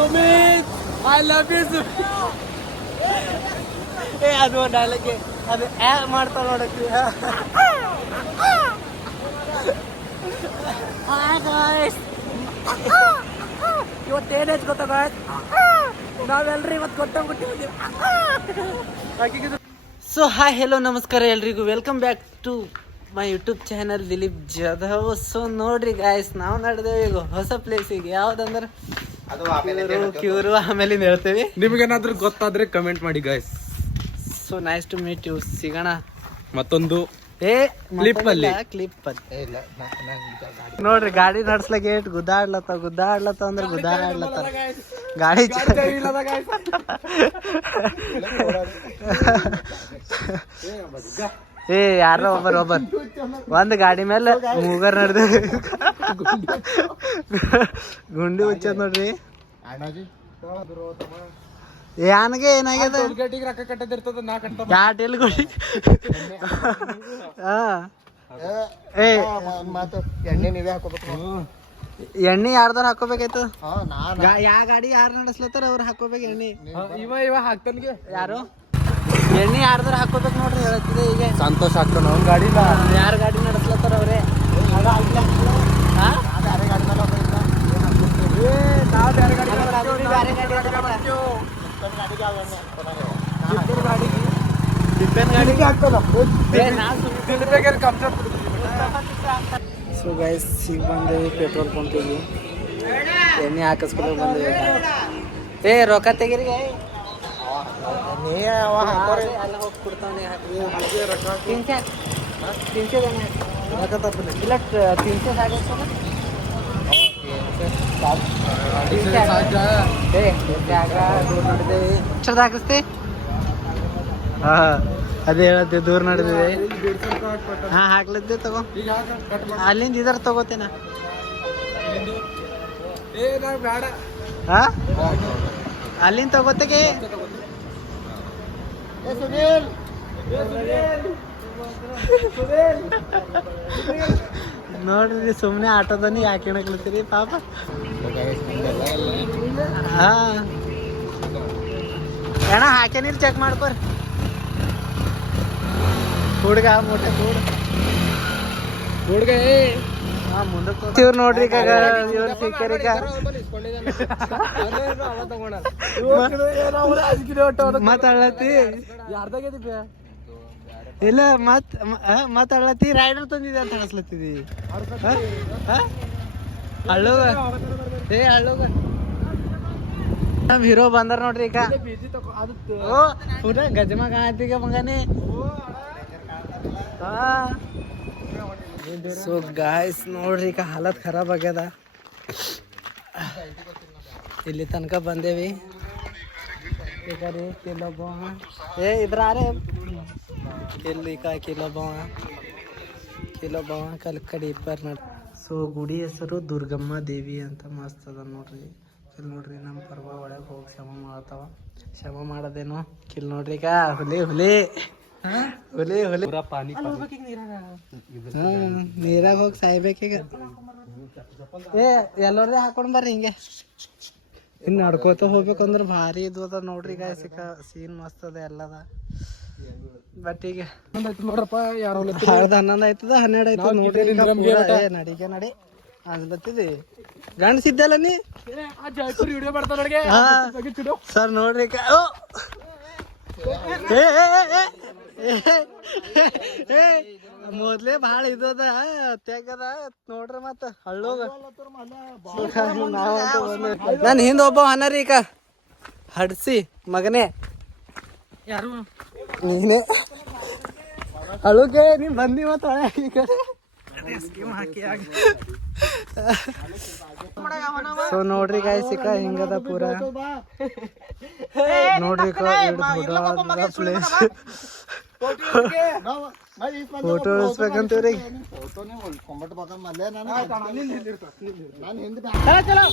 Sumit I love you Sumit ಏ ಅದು ಡೈಲಾಗೆ ಅದು ಆ ಮಾಡ್ತಾ ನೋಡಕ್ಕೆ. ಇವತ್ತೇನಾಯ್ತು ಗೊತ್ತಾ ಗಾಯ್ಸ್ ನಾವೆಲ್ಲರೂ ಇವತ್ತು ಕೊಟ್ಟೋಗ್ಬಿಟ್ಟಿದ್ದೀವಿ ಸೊ ಹಾಯ್ ಹೆಲೋ ನಮಸ್ಕಾರ ಎಲ್ರಿಗೂ. Welcome back to my YouTube channel Dilip Jadhav so ನೋಡ್ರಿ ಗಾಯ್ಸ್ ನಾವು ನಡೆದೇವೆ ಈಗ ಹೊಸ ಪ್ಲೇಸಿಗೆ ಯಾವ್ದಂದ್ರೆ ಕ್ಯೂರು ಆಮೇಲೆ ಹೇಳ್ತೇವೆ. ನಿಮ್ಗೇನಾದ್ರೂ ಗೊತ್ತಾದ್ರೆ ಕಮೆಂಟ್ ಮಾಡಿ guys so nice to meet you ಸಿಗೋಣ. ಮತ್ತೊಂದು ಏ ಕ್ಲಿಪ್ ಅಲ್ಲಿ. ಕ್ಲಿಪ್ ಅಲ್ಲಿ. ನೋಡ್ರಿ ಗಾಡಿ ನಡ್ಸ್ಲಕ್ ಏಟ್ ಗುದ್ದಾಡ್ಲತ್ತ ಗುದ್ದಾಡ್ಲತ್ತ ಅಂದ್ರೆ ಗುದ್ದಾಡ್ಲತ್ತ. ಗಾಡಿ ಏ ಯಾರ ಒಬ್ಬರ್ ಒಬ್ಬರ್. ಒಂದ್ ಗಾಡಿ ಮೇಲೆ ಮೂಗರ್ ನಡ್ದು. ಗುಂಡಿ ಹುಚ್ಚದ್ ನೋಡ್ರಿ. ಯಾನಗೆ ಏನಾಗ್ಯದ? ರೊಕ್ಕ ಕಟ್ಟದಿರ್ತದ ನಾ ಕಟ್ಟ ಯಾಟ್ ಎಲ್ಲಿ ಗುಡಿ? ಏ ಎಣ್ಣೆ ನೀವೇ ಹಾಕೋಬೇಕು. ಎಣ್ಣೆ ಯಾರ್ದಾರ ಹಾಕೋಬೇಕಾಯ್ತು? ಹಾ ನಾನ್. ಗಾ- ಯಾ ಗಾಡಿ ಯಾರು ನಡೆಸ್ಲತ್ತಾರ ಅವ್ರು ಹಾಕೋಬೇಕು ಎಣ್ಣೆ? ಇವ ಇವ ಹಾಕ್ತಾನಿಗೆ. ಯಾರು? ಎಣ್ಣೆ ಯಾರ್ದಾರ ಹಾಕೋಬೇಕು ನೋಡ್ರಿ ಹೇಳ್ತಿದೆ ಈಗ. ಸಂತೋಷ ಹಾಕೋಣ ಅವ್ನ ಗಾಡಿ ಇಲ್ಲ ಯಾರು ಗಾಡಿ ನಡೆಸ್ಲತ್ತಾರ ಅವ್ರೇ? ಸೊ ಗೈಸ್ ಈಗ ಬಂದೇವಿ ಪೆಟ್ರೋಲ್ ಪಂಪಿಗೆ ಎಣ್ಣೆ ಹಾಕಿಸ್ಕೊಂಡು ಬಂದೇವಿ. ಏ ರೊಕ್ಕ ತೆಗೀರಿ ನೀ ಅವ ಹಾಕೋರಿ ಅಲ್ಲ ಹೋಗಿ ಕೊಡ್ತಾನೆ ತಿನ್ಸೆ. ತಿನ್ಸೆ ಹಾಕಿಸ್ತಿ ಹಾ ಅದೇ ಹೇಳತ್ತೆ ದೂರ ನಡೆದಿದೆ ಹಾ ಹಾಕ್ಲದ್ದೆ ತಗೋ. ಅಲ್ಲಿಂದ ಇದರ ತಗೋತೇನ ಅಲ್ಲಿಂದ ತಗೋತೆಗೆ ಸುನೀಲ್ ನೋಡ್ರಿ ಸುಮ್ಮನೆ ಆಟೋದನ್ನು ಯಾಕೆ ಹೇಳಕ್ಲತ್ತೀರಿ ಪಾಪ. ಹಾ. ಅಣ್ಣ ಹಾಕ್ಯಾನಿಲ್ ಚೆಕ್ ಮಾಡ್ಕೋರಿ. ಹುಡುಗ, ಮೂಟೆ, ಹುಡುಗ. ಹುಡ್ಗ ಮುಂದಕ್ಕೆ ಇವ್ರು ನೋಡ್ರಿ ಈಗ ಇವ್ರು ಸಿಕ್ಕರಿ ಈಗ. ಮಾತಾಡ್ಲತ್ತಿ. ಇಲ್ಲ ಮತ್ ಮಾತಾಡ್ಲತ್ತಿ. ರೈಡರ್ ತಂದಿದೆ ಅಂತ ಅನ್ಸ್ಲತ್ತಿದಿ ಅಳ್ಳೋಗ. ಏ ಅಳ್ಳೋಗ. ನಮ್ ಹೀರೋ ಬಂದಾರ ನೋಡ್ರಿ ಈಗ. ಓ ಪೂರ ಮಗನೇ. ಸೊ ಗಾಯ್ಸ್ ನೋಡ್ರಿ, ಈಗ ಹಾಲತ್ ಖರಾಬ್ ಆಗ್ಯದ. ಇಲ್ಲಿ ತನಕ ಬಂದೇವಿ. ಕಿಲೊಬ್ಬ ಏ ಇದ್ರಾರೆ ಇಲ್ಲಿ ಕಾ ಕಿಲೊಬ್ಬ ಕಿಲೊಬ್ಬ ಕಲ್ ಕಡಿ ಇಬ್ಬರು ನೋಡ್ ಸೊ ಗುಡಿ ಹೆಸರು ದುರ್ಗಮ್ಮ ದೇವಿ ಅಂತ ಮಸ್ತ್ ಅದ ನೋಡ್ರಿ. ಇಲ್ಲಿ ನೋಡ್ರಿ ನಮ್ಮ ಪರ್ವ ಒಳಗೆ ಹೋಗಿ ಶ್ರಮ ಮಾಡ್ತಾವ ಶ್ರಮ ಮಾಡೋದೇನು? ಕಿಲ್ ನೋಡ್ರಿ ಈಗ, ಹುಲಿ ಹುಲಿ. ಹುಲಿ ಪೂರಾ ಪಾನಿ ನೀರಾಗ. ಹೋಗಿ ಸಾಯ್ಬೇಕೀಗ ಏ ಎಲ್ಲರದೇ ಹಾಕೊಂಡ್ ಬರ್ರಿ ಹಿಂಗೆ. ಇನ್ ನಡ್ಕೋತ ಹೋಗ್ಬೇಕಂದ್ರ ಭಾರಿ ಇದು ಅದ ನೋಡ್ರಿ ಈಗ ಸಿಕ್ಕ ಸೀನ್ ಮಸ್ತ್ ಅದ ಎಲ್ಲದ. ಬಟ್ ಈಗ ನೋಡ್ರಪ್ಪ ಯಾರು ಹಳ್ದ ಹನ್ನೊಂದ್ ಆಯ್ತದ ಹನ್ನೆರಡು ಆಯ್ತದ ನೋಡ್ರಿ ನಡಿಗೆ ನಡಿ. ಅನ್ಲತ್ತಿದಿ ಗಂಡ್ಸಿದ್ದಲ್ಲ ನೀ? ಜೈಪುರ್ ವಿಡಿಯೋ ಮಾಡ್ತಾರ ನೋಡ್ಗೆ. ಸರ್ ನೋಡ್ರಿ ಏ, ಮೊದ್ಲೇ ಭಾಳ ಇದು ಅದ ತೆಗದ ನೋಡ್ರಿ ಮತ್ತ ಹಳ್ಳೋಗ. ನಾನು ಹಿಂದ ಒಬ್ಬ ಹನರಿ ಈಗ ಹಡ್ಸಿ ಮಗನೇ. ಯಾರು? ನೀನು. ಹಳುಗೆ ನೀನ್ ಬಂದಿ ಮತ್ತ ಒಳ ಈ ಕಡೆ. ಸೊ ನೋಡ್ರಿ ಗಾಯ ಸಿಕ್ಕ ಹಿಂಗದ ಪೂರ. ನೋಡ್ರಿ ಪ್ಲೇಸ್ ಫೋಟೋ ಇಳಿಸ್ಬೇಕಂತೀವ್ರಿ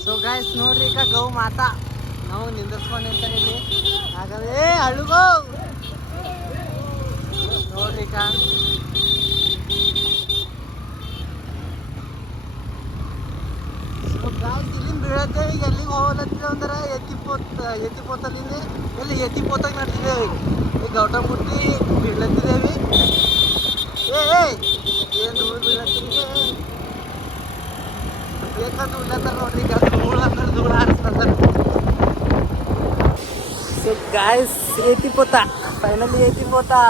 ಸೊ ಗಾಯ್ಸ್ ನೋಡ್ರಿ ಈಗ ಗೌ ಮಾತಾ. ನಾವು ನಿಂದಿಸ್ಕೊಂಡು ನಿಂತಾರೆ ಇಲ್ಲಿ. ಹಾಗಾದ್ರೆ ಏ ಅಳುಗೋ. ನೋಡ್ರಿ ಈಗ. Guys, ಇಲ್ಲಿಂದ ಬೀಳತ್ತೇವೆ ಈಗ ಎಲ್ಲಿಗೆ ಹೋಗಲತ್ತೀವಿ ಅಂದ್ರೆ ఎత్తిపోత ఎత్తిపోతలింది మళ్ళీ ఎత్తిపోతకి నడిచిదేవి ఈ గౌటం పుట్టి బిళ్ళెత్తిదేవి ఏ ఏం దూరం బిళ్ళెత్తింది ఎక్కడ దూళ్ళెత్తారు నోటి ఇక్కడ దూళ్ళందరూ దూడాడుతున్నారు సో గాయస్ ఎత్తిపోతా ఫైనల్లీ ఎత్తిపోతా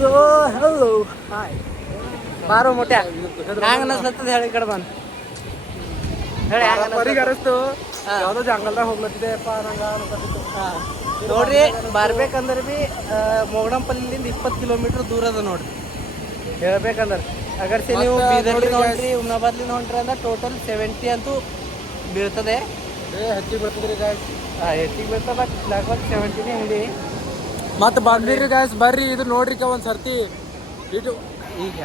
ಸೊ ಹಲೋ ಹಾಯ್ ಬಾರೋ ಮೊಟ್ಯ ಹ್ಯಾಂಗ ಅನಸ್ಲತ್ತದ ಹೇಳಿ ಕಡೆ ಬಂದು. ಹೇಳಿ ಬರೀಗ್ ಅರಸ್ತು. ಯಾವ್ದೋ ಜಂಗಲ್ದಾಗ ಅನ್ಸತ್ತಿತ್ತು. ನೋಡ್ರಿ ಬರ್ಬೇಕಂದ್ರೆ ಬಿ ಮೊಗಡಂಪಲ್ಲಿಂದ ಇಪ್ಪತ್ತು ಕಿಲೋಮೀಟರ್ ದೂರ ಅದ ನೋಡ್ರಿ. ಹೇಳ್ಬೇಕಂದ್ರೆ. ಅಗರ್ಸಿ ನೀವು ಬೀದರ್ಲಿ ಬೀದರ್ಲಿಂದ ನೋಡ್ರಿ ಹೊಂಟ್ರಿ ಉಮ್ನಾಬಾದ್ಲಿಂದ ಹೊಂಟ್ರಿ ಅಂದ್ರೆ ಟೋಟಲ್ ಸೆವೆಂಟಿ ಅಂತೂ ಬೀಳ್ತದೆ. ಹೆಚ್ಚಿಗೆ ಬರ್ತದ್ರಿ ಗಾಯ್ಸ್ ಹೆಚ್ಚಿಗೆ ಬೀಳ್ತದೆ ಬಟ್ ಸೆವೆಂಟಿನೇ ಹಿಡಿ ಮತ್ತೆ ಬಂದಿರಿ ಗಾಯ್ಸ್ ಬರ್ರಿ. ಇದು ನೋಡ್ರಿ ಕ ಒಂದ್ ಸರ್ತಿ ಇದು ಈಗ.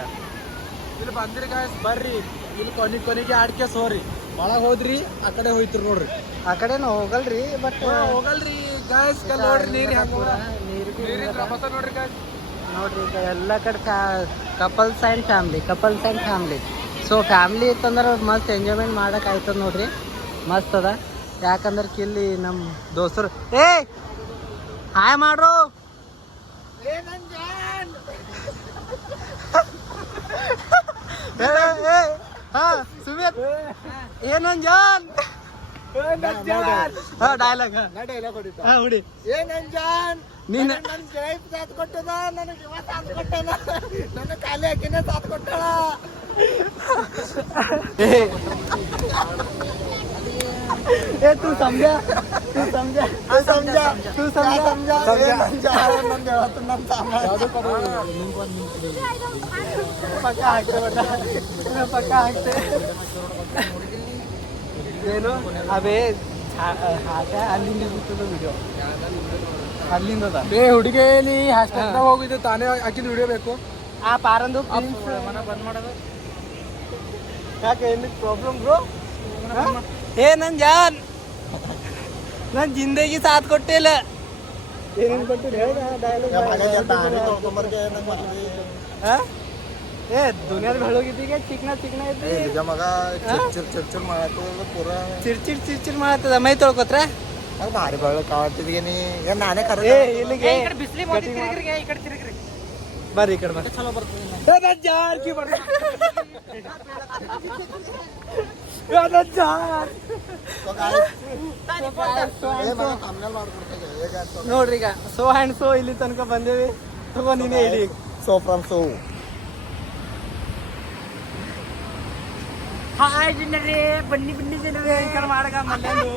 ಇಲ್ಲಿ ಬಂದಿರಿ ಗಾಯ್ಸ್ ಬರ್ರಿ. ಇಲ್ಲಿ ಕೊನೆ ಕೊನೆಗೆ ಆಡ್ಕೆ ಸೋರಿ ಒಳಗ್ ಹೋದ್ರಿ ಆ ಕಡೆ ಹೋಯ್ತಿರಿ ನೋಡ್ರಿ. ಆ ಕಡೆನೂ ಹೋಗಲ್ರಿ ಬಟ್ ಹೋಗಲ್ರಿ. ಗಾಯ್ಸ್ ಕಲ್ ನೋಡ್ರಿ ನೀರ್ ನೀರಿನ ನೋಡ್ರಿ ಗಾಯ್ಸ್ ನೋಡ್ರಿ ಈಗ ಎಲ್ಲ ಕಡೆ couples and family couples and family so family ಇತ್ತಂದ್ರೆ ಮಸ್ತ್ ಎಂಜಾಯ್ಮೆಂಟ್ ಮಾಡಕ್ ಆಯ್ತದ ನೋಡ್ರಿ. ಮಸ್ತ್ ಅದ. ಯಾಕಂದ್ರೆ ಕಿಲ್ಲಿ ನಮ್ಮ ದೋಸ್ತರು ಏ ಹಾಯ್ ಮಾಡ್ರು! ಏ, ಏ, ಹಾ ಸುಮಿತ್ ಏನಂಜಾನ್ ಹಾ ಡೈಲಾಗ್ ಹಾ ಹುಡಿ ಏನಂಜಾನ್ ನೀನ್ ನನ್ ಜೈಪ್ ಸಾಥ್ ಕೊಟ್ಟದ ನನಗೆ ಇವ ಸಾಥ್ ಕೊಟ್ಟದ ನನ್ನ ಖಾಲಿ ಹಾಕಿನೇ ಸಾಥ್ ಕೊಟ್ಟಳ ए ए तू समझा तू समझा तू समझा तू क्या समझा समझा ಏನಂಜಾನ್ ನನ್ ಹೇಳತ್ತು ನನ್ ಸಾಮಾನ್ಯ ಪಕ್ಕ ಹಾಕ್ತೆ ಬಟ ಪಕ್ಕ ಹಾಕ್ತೆ ಏನು ಅವೇ ಹಾಕ ಅಲ್ಲಿಂದ ಬಿಟ್ಟದ ವಿಡಿಯೋ ಅಲ್ಲಿಂದ ಅದ ಏ ಹುಡುಗಿಯಲ್ಲಿ ಹ್ಯಾಶ್ಟ್ಯಾಗ್ ಹೋಗಿದ್ದೆ ತಾನೇ ಹಾಕಿದ್ ವಿಡಿಯೋ ಬೇಕು ಆ ಪಾರಂದು ಮನ ಬಂದ್ ಮಾಡೋದು ಯಾಕೆ ಏನು ಪ್ರಾಬ್ಲಮ್ ಬ್ರೋ ಏ ನನ್ ಜಾನ್ ನನ್ ಜಿಂದಗಿ ಸಾಥ್ ಕೊಟ್ಟಿಲ್ಲ ಏನೇನು ಕೊಟ್ಟಿಲ್ಲ ಏ ದುನಿಯಾದ ಬೆಳೋಗಿದ್ದೀಗ ಚಿಕ್ನ ಚಿಕ್ನ ಐತಿ ಮಗ ಚಿರ್ ಚಿರ್ ಚಿರ್ ಮಾಡತ್ತದ ಪೂರ. ಚಿರ್ ಚಿರ್ ಚಿರ್ ಚಿರ್ ಮಾಡತ್ತದ ಮೈ ತೊಳ್ಕೊತ್ರ? ಅದು ಭಾರಿ ಬೆಳ ಕಾವತ್ತಿದ್ಗೆ ನೀ. ಏನ್ ನಾನೇ ಕರೆ ಇಲ್ಲಿಗೆ ಬರ್ರಿ ಈ ಕಡೆ ಮತ್ತೆ ಚಲೋ ಬರ್ತದೆ ಜಾರ್ಕಿ ಬರ್ತದೆ ನನ್ನ ನೋಡ್ರಿ ಈಗ ಸೋ ಹ್ಯಾಂಡ್ ಸೋ ಇಲ್ಲಿ ತನಕ ಬಂದೇವಿ. ತಗೋ ನೀನೇ ಹೇಳಿ so so from so hi ಜನರೇ ಬನ್ನಿ ಬನ್ನಿ ಜನರೇ ಈ ಮಲ್ಲೋ ಮಾಡಗ ಮಲ್ಲೆಂದು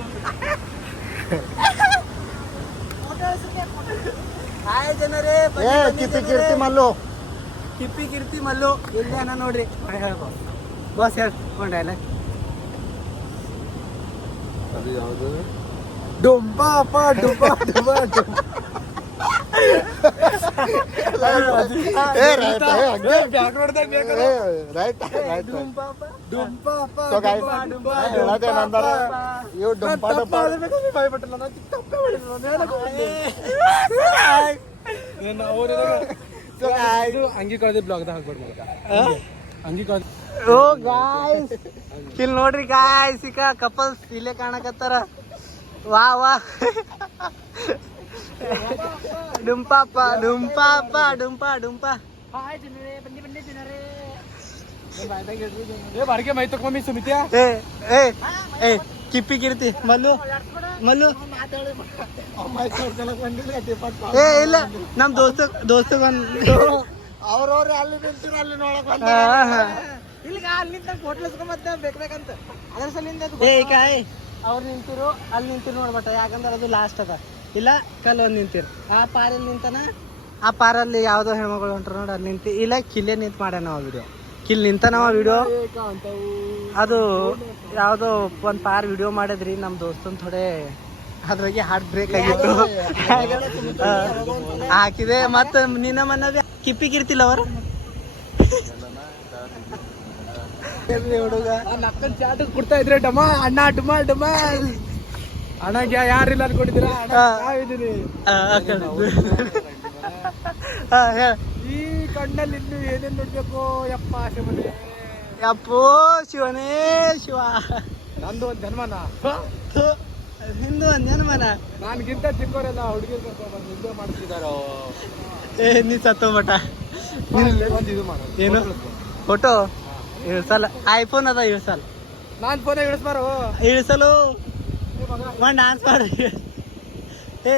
ಹಾಯ್ ಜನರೇ ಏ ಬನ್ನಿ ಬನ್ನಿ ಕಿಪ್ಪಿ. ಕೀರ್ತಿ ಮಲ್ಲು. ಕಿಪ್ಪಿ ಕಿರ್ತಿ ಮಲ್ಲು. ಇಲ್ಲೇ ಅನ್ನ ನೋಡ್ರಿ ಬಾಸ್ ಬಸ್ ಹೇಳ್ಕೊಂಡ್ರಲ್ಲ ಅದು ಯಾವುದು ಡುಂಬ ಅಪ್ಪ ಡುಂಬ ಡುಂಬ ಡುಂಬ ಏ ರೈಟ್ ಏ ಹಂಗೆ ಬ್ಯಾಕ್ಗ್ರೌಂಡ್ದಾಗ ಬೇಕು ಏ ರೈಟ್ ರೈಟ್ ಡುಂಪ ಅಪ್ಪ ಸೊ ಗೈಸ್ ಡುಂಪ, ಹೇಳೋದೇನಂದ್ರ ಇವು ಡುಂಪ ಡುಂಪ ಏನ್ ಅವ್ರು ಇದು ಅಂಗಿ ಕಳ್ದಿ ಬ್ಲಾಗ್ದಾಗ ಹಾಕ್ಬಿಡ್ ಮಗ ಅಂಗಿ ಕಳ್ದಿ ಓ ಗಾಯ್ಸ್ ಇಲ್ಲಿ ನೋಡ್ರಿ ಗಾಯ್ಸ್ ಈಗ ಕಪಲ್ಸ್ ಇಲ್ಲೇ ಕಾಣಕತ್ತಾರ. ವಾ ವಾ. ಡುಂಪಾಪ ಡುಂಪಾಪ ಡುಂಪ ಡುಂಪಾ. ಕಿಪ್ಪಿ ಕಿರ್ತಿ. ಮಲ್ಲು ಮಲ್ಲು. ಏ ಇಲ್ಲ ನಮ್ ದೋಸ್ತ ದೋಸ್ತ ಅವ್ರವ್ರೆ ಅಲ್ಲಿ ನಿಂತಿರ ಅಲ್ಲಿ ನೋಡಕ್ ಇಲ್ಲಿ ಅಲ್ಲಿಂದ ಹೋಟ್ಲ್ ಮತ್ತೆ ಬೇಕಂತ ಅದ್ರ ಸಲಿಂದ ಏ ಕಾಯ್. ಅವ್ರು ನಿಂತಿರು ಅಲ್ಲಿ ನಿಂತಿರು ನೋಡ್ಬಟ್ಟ ಯಾಕಂದ್ರೆ ಅದು ಲಾಸ್ಟ್ ಅದ. ಇಲ್ಲ ಕಲ್ ಒಂದು ನಿಂತಿರು. ಆ ಪಾರಲ್ಲಿ ನಿಂತನ? ಆ ಪಾರಲ್ಲಿ ಯಾವ್ದೋ ಹೆಣ್ಮಗಳು ಹೊಂಟ್ರು ನೋಡಿ ಅಲ್ಲಿ ನಿಂತಿ. ಇಲ್ಲ ಕಿಲ್ಲೇ ನಿಂತ ಮಾಡ್ಯಾನ ನಾವು ವಿಡಿಯೋ ಕಿಲ್ ನಿಂತನವ ವಿಡಿಯೋ ಅದು ಯಾವುದೋ ಒಂದು ಪಾರ್ ವಿಡಿಯೋ ಮಾಡಿದ್ರಿ ನಮ್ಮ ದೋಸ್ತನ್ ಥೋಡೆ. ಅದ್ರಾಗೆ ಹಾರ್ಟ್ ಬ್ರೇಕ್ ಆಗಿತ್ತು. ಹಾಕಿದೆ ಮತ್ತೆ ನಿನ್ನ ಮನ್ನದೇ ಕಿಪ್ಪಿಗಿರ್ತಿಲ್ಲ ಅವರ? ಹುಡುಗ? ಅಕ್ಕನ ಚಾಟ ಕೊಡ್ತಾ ಇದ್ರೆ ಡಮ ಅಣ್ಣ ಡಮ ಡಮ. ಅಣ್ಣ ಯಾರಿಲ್ಲ ಅನ್ಕೊಂಡಿದ್ದೀರಾ? ಹೇಳ್. ಈ ಕಣ್ಣಲ್ಲಿ ಇನ್ನು ಏನೇನ್ ನೋಡ್ಬೇಕು? ಯಪ್ಪ ಶಿವನೇ. ಯಪ್ಪೋ ಶಿವನೇ ಶಿವ. ನಂದು ಒಂದ್ ಜನ್ಮನ. ನಿಂದು ಹಿಂದೂ ಜನ್ಮನ? ಮನ ನನ್ಗಿಂತ ಚಿಕ್ಕವರೆಲ್ಲ ಹುಡುಗಿರ್ ಬಂದು ಹಿಂದೆ ಮಾಡ್ತಿದಾರೋ ಏ ನೀ ಸತ್ತೋ ಮಠ ಒಂದು ಇದು ಮಾಡ. ಏನು? ಫೋಟೋ? ಇಳಿಸಲ್ಲ. ಐಫೋನ್ ಅದ ಇಳಿಸಲ್ಲ. ನಾನು ಫೋನ್ ಇಳಿಸ್ಬಾರೋ? ಇಳಿಸಲು ಒಂದು ಡಾನ್ಸ್ ಮಾಡಿ. ಏ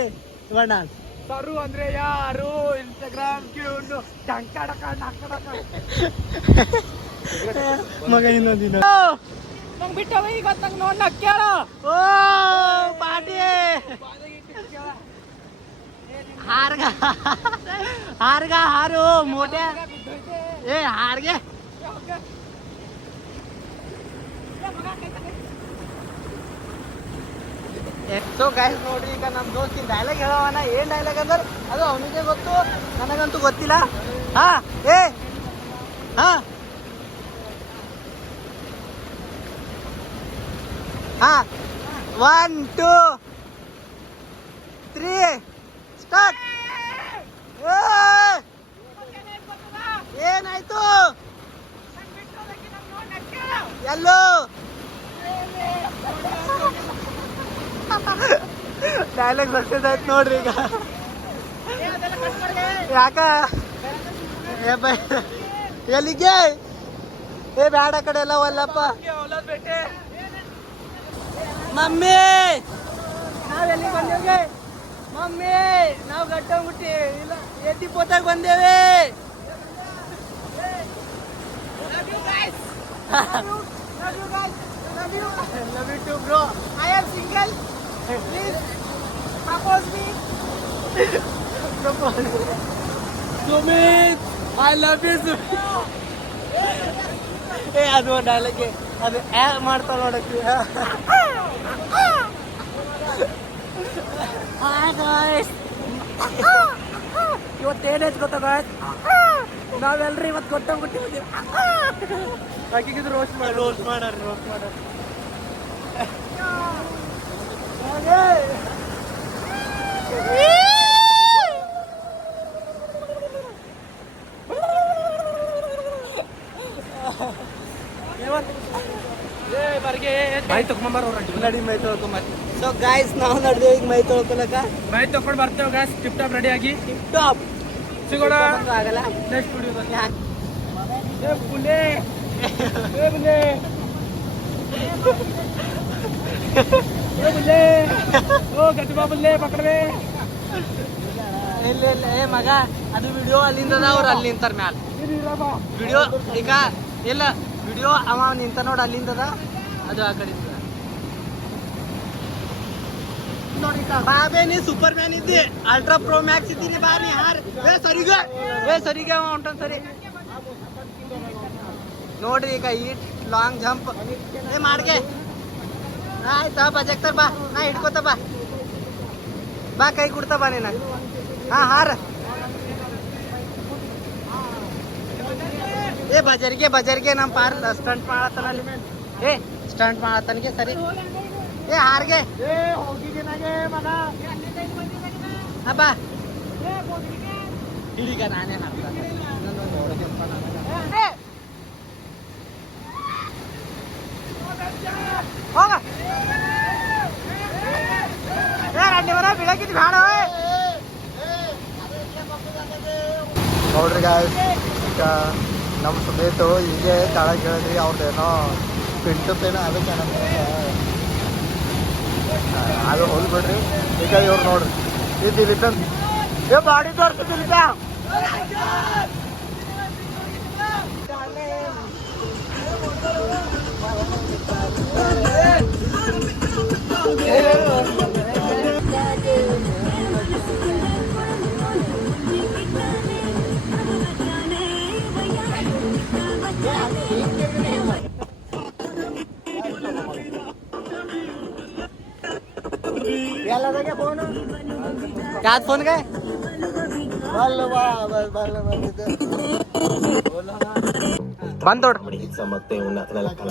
ಒಂದ್ ಡಾನ್ಸ್ ಸರು ಅಂದ್ರೆ ಯಾರು? ಇನ್ಸ್ಟಾಗ್ರಾಮ್ ಕ್ಯೂನು. ಟಂಕಡಕ ಟಂಕಡಕ ಮಗ ಇನ್ನೊಂದು ಇನ್ನೊಂದು ನಂಗೆ ಬಿಟ್ಟವ ಈಗ ನಂಗೆ ನೋಡಿ ನಕ್ಕ್ಯಾಳ ಓ ಪಾಟಿ. ಹಾರ್ಗ. ಹಾರ್ಗ ಹಾರು ಮೋಟ್ಯ ಏ ಹಾರ್ಗೆ. ಸೊ ಗೈಸ್ ನೋಡ್ರಿ, ಈಗ ನಮ್ಮ ದೋಸ್ತಿ ಡೈಲಾಗ್ ಹೇಳೋವನ ಏನ್ ಡೈಲಾಗ್ ಅಂದ್ರೆ? ಅದು ಅವನಿಗೆ ಗೊತ್ತು, ನನಗಂತೂ ಗೊತ್ತಿಲ್ಲ. ಹಾ, ಏ, ಹಾ. ಹಾ ಒನ್ ಟೂ ತ್ರೀ ಸ್ಟಾರ್ಟ್ ಏನಾಯ್ತು? ಎಲ್ಲೋ ಡೈಲಾಗ್ ಬರ್ತಿದ್ದ ನೋಡ್ರಿ ಈಗ ಯಾಕ ಏ ಬೈ ಎಲ್ಲಿಗೆ ಏ ಬ್ಯಾಡ ಕಡೆ ಎಲ್ಲ ಒಲ್ಲಪ್ಪ ಮಮ್ಮಿ ನಾವು ಎಲ್ಲಿಗೆ ಬಂದೇವೆ ಮಮ್ಮಿ ನಾವು ಗಟ್ಟ ಹೋಗ್ಬಿಟ್ಟಿ ಇಲ್ಲ ಎತ್ತಿ ಪೋತಾಗ ಬಂದೇವೆ Love you guys. Love you. Love you too, bro. I am single. Please. Propose me. Propose. Sumit, I love you, Sumit. ಏ ಅದು ಡೈಲಾಗೆ ಅದು ಏ ಮಾಡ್ತಾ ನೋಡಕ್ಕೆ ಹಾಯ್ ಗಾಯ್ಸ್ ಇವತ್ತೇನೇಜ್ ಗೊತ್ತಾ ಗಾಯ್ಸ್ ನಾವೆಲ್ಲರೂ ಇವತ್ತು ಕೊಟ್ಟೋಗ್ಬಿಟ್ಟು ಬಂದಿವಿ ಅಕ್ಕಿಗಿದು ರೋಸ್ಟ್ ಮಾಡಿ ರೋಸ್ಟ್ ಮಾಡಾರ ರೋಸ್ಟ್ ಮಾಡಾರ ಮೈ ತಗೊಂಬಾರ ಅವ್ರ ನಡಿ ಮೈ ತೊಳ್ಕೊಂಬರ್ರಿ ಸೊ ಗಾಯ್ಸ್ ನಾವು ನಡೆದೇವೆ ಈಗ ಮೈ ತೊಳ್ಕೊಳಕ ಮೈ ತಗೊಂಡ್ ಬರ್ತೇವೆ ಗಾಸ್ ಟಿಪ್ ಟಾಪ್ ರೆಡಿ ಆಗಿ ಟಾಪ್ ಸಿಗೋಣ ಆಗಲ್ಲ ನೆಕ್ಸ್ಟ್ ವಿಡಿಯೋದಲ್ಲಿ ಯಾಕೆ ಏ ಬುಲೆ ಏ ಬುಲೆ ಓ ಇಲ್ಲ ಏ ಮಗ ಅದು ವಿಡಿಯೋ ಅಲ್ಲಿಂದ ಅವ್ರು ಅಲ್ಲಿ ನಿಂತಾರ ಮ್ಯಾಲ ವಿಡಿಯೋ ಈಗ ಇಲ್ಲ ವಿಡಿಯೋ ಅವ ನಿಂತ ನೋಡಿ ಅಲ್ಲಿಂದದ ಅದು ಆ ಕಡೆ ನೋಡಿ ನೀ ಸೂಪರ್ ಮ್ಯಾನ್ ಇದ್ದಿ ಅಲ್ಟ್ರಾ ಪ್ರೋ ಮ್ಯಾಕ್ಸ್ ಇದ್ದೀರಿ ಬಾರಿ ಹಾರ್ ಏ ಸರಿಗೆ ಏ ಸರಿಗೆ ಅವ ಹೊಂಟಾನ್ ಸರಿ ನೋಡ್ರಿ ಈಗ ಈ ಲಾಂಗ್ ಜಂಪ್ ಏ, ಮಾಡ್ಗೆ. ಆಯ್ತಾ ಬಾ ಜಗ್ತಾರ ಬಾ ನಾ ಹಿಡ್ಕೋತ ಬಾ ಬಾ ಕೈ ಕೊಡ್ತಾ ಬಾ ನೀನ ಹಾ ಹಾರ ಏ ಬಜರ್ಗೆ ಬಜರ್ಗೆ ನಮ್ಮ ಪಾರ್ ಸ್ಟಂಟ್ ಮಾಡತ್ತನ ಅಲ್ಲಿ ಏ ಸ್ಟಂಟ್ ಮಾಡತ್ತನಿಗೆ ಸರಿ ಏ ಹಾರ್ಗೆ ಏ ಹೋಗಿಗೆ ನಾಗೆ ಮಗ ಅಬ್ಬಾ ಹಿಡಿಗ ನಾನೇ ಹಾಕ್ತಾನೆ ನೋಡ್ರಿ ಗಾಯ್ಸ್ ಈಗ ನಮ್ಮ ಸುಮೇತು ಹೀಗೆ ತಾಳ ಹೇಳಿದ್ರಿ ಅವ್ರದ್ದೇನೋ ಪಿಂಟುತ್ತೇನೋ ಅದಕ್ಕೆ ನಮ್ಮ ಅದು ಹೋಗಿ ಬಿಡ್ರಿ. ಈಗ ಇವ್ರು ನೋಡ್ರಿ. ಇದು ದಿಲೀಪ್ ಏ, ಬಾಡಿ ತೋರ್ಸಿದಿಲ್ಲ काय फोन काय बांधोड चमकते चमकते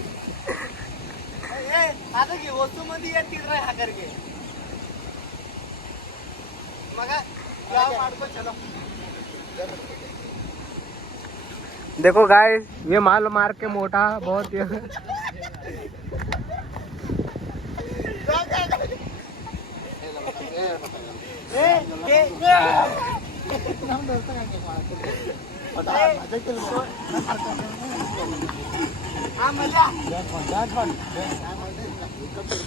ಹಡ್ಸ್ ಅದಕ್ಕೆ ಹೊತ್ತು ಮಂದಿ ಎತ್ತಿದ್ರೆ ಹಾಕರ್ಗೆ ಮಗ ಯಾವ ಮಾಡ್ಕೋ ಚಲೋ देखो गाइस ये माल मार के मोटा बहुत ये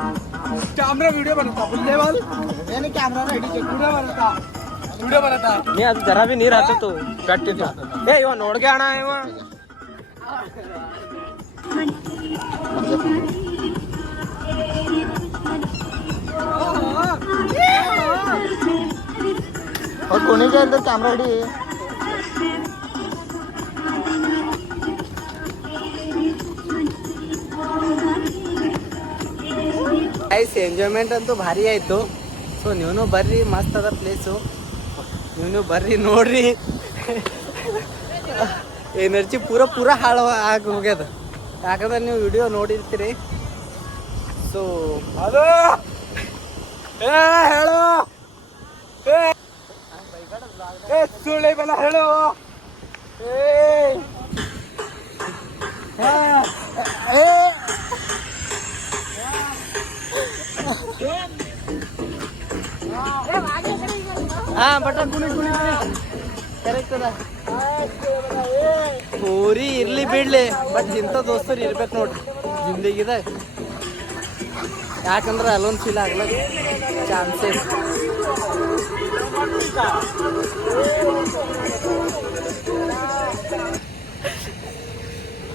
कॅमेरा व्हिडिओ बनवता बुल्लेवाल याने कॅमेरा व्हिडिओ बनवता. व्हिडिओ बनवता. मी आज जरा भी नाही राहतो तो. प्रॅक्टिसला यो नोड घ्या ना आहे कोणी जाईल तर कॅमेरा ಐಸ್ ಎಂಜಾಯ್ಮೆಂಟ್ ಅಂತೂ ಭಾರಿ ಆಯಿತು. ಸೊ ನೀವು ಬರ್ರಿ, ಮಸ್ತ್ ಅದ ಪ್ಲೇಸು ನೀವು ಬರ್ರಿ, ನೋಡ್ರಿ. ಎನರ್ಜಿ ಪೂರ ಪೂರ ಹಾಳು ಆಗಿ ಹೋಗ್ಯದ. ಯಾಕಂದ್ರೆ ನೀವು ವಿಡಿಯೋ ನೋಡಿರ್ತೀರಿ. ಸೊ ಅದು! ಹೇಳು! ಹೇಳು! ಏ ಹಾ ಬಟ ಕುಣಿ ಪೂರಿ ಇರ್ಲಿ ಬಿಡ್ಲಿ ಬಟ್ ಇಂಥ ದೋಸ್ತರು ಇರ್ಬೇಕು ನೋಡ್ರಿ. ಜಿಂದಗಿದಾಗ. ಯಾಕಂದ್ರೆ ಅಲ್ಲೊಂದು ಫೀಲ್ ಆಗ್ಲಕ್ಕ chances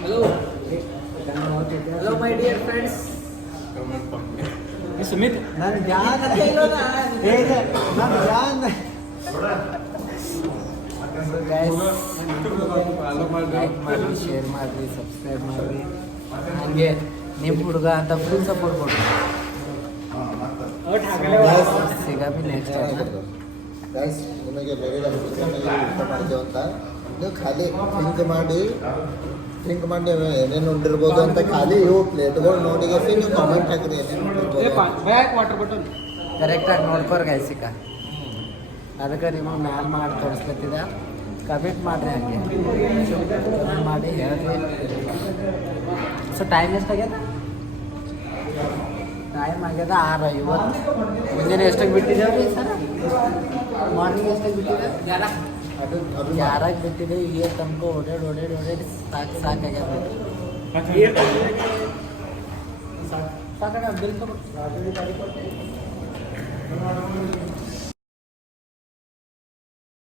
hello hello my dear friends Sumit ನಾನು ಜಾನ್ ಇಲ್ಲ ಹೇಗೆ ನಾನು ಜಾನ್ ಲೈಕ್ ಮಾಡಿ ಶೇರ್ ಮಾಡಿರಿ ಸಬ್ಸ್ಕ್ರೈಬ್ ಮಾಡಿರಿ ಹಾಗೆ ನಿಮ್ಮ ಹುಡುಗ ಅಂತ ಫುಲ್ ಸಪೋರ್ಟ್ ಕೊಡ್ರಿ ಸಿಗಾಬಿ ನೆಕ್ಸ್ಟ್ ಗೈಸ್ ನಿಮಗೆ ಬೇರೆ ನಮಗೆ ಊಟ ಮಾಡಿದ್ದೇವೆ ಅಂತ ನೀವು ಖಾಲಿ ಥಿಂಕ್ ಮಾಡಿ ಥಿಂಕ್ ಮಾಡಿ ಏನೇನು ಉಂಡಿರ್ಬೋದು ಅಂತ ಖಾಲಿ ಇವು ಪ್ಲೇಟ್ಗಳು ನೋಡಿಗೆ ನೀವು ಕಾಮೆಂಟ್ ಹಾಕ್ರಿ ಏನೇನು ಉಂಡಿರ್ಬೋದು ವಾಟರ್ ಬಾಟಲ್ ಕರೆಕ್ಟಾಗಿ ನೋಡ್ಕೋರ್ ಗೈಸಿಕ ಅದಕ್ಕೆ ನಿಮಗೆ ಮ್ಯಾಲ್ ಮಾಡಿ ತೋರಿಸ್ಕೊತಿದ ಕಮೆಂಟ್ ಮಾಡಿರಿ ಹಾಗೆ. ಕಮೆಂಟ್ ಮಾಡಿ ಹೇಳ್ರಿ. So time ಎಷ್ಟಾಗ್ಯದ? ಟೈಮ್ ಆಗ್ಯದ ಆರು ಐವತ್ತು ಮುಂಜಾನೆ ಎಷ್ಟಾಗಿ ಬಿಟ್ಟಿದ್ದೇವೆ ರೀ ಸರ್? ಮಾರ್ನಿಂಗ್ ಎಷ್ಟಾಗಿ ಬಿಟ್ಟಿದೆ ಅದು ಅದು ಯಾರಾಗಿ ಬಿಟ್ಟಿದೆ ಈಗ ತನಕ ಓಡಾಡಿ ಓಡಾಡಿ ಓಡಾಡಿ ಸಾಕು ಸಾಕಾಗ್ಯದ ಸಾಕಾಗ ಬಿಲ್ ತಗೋ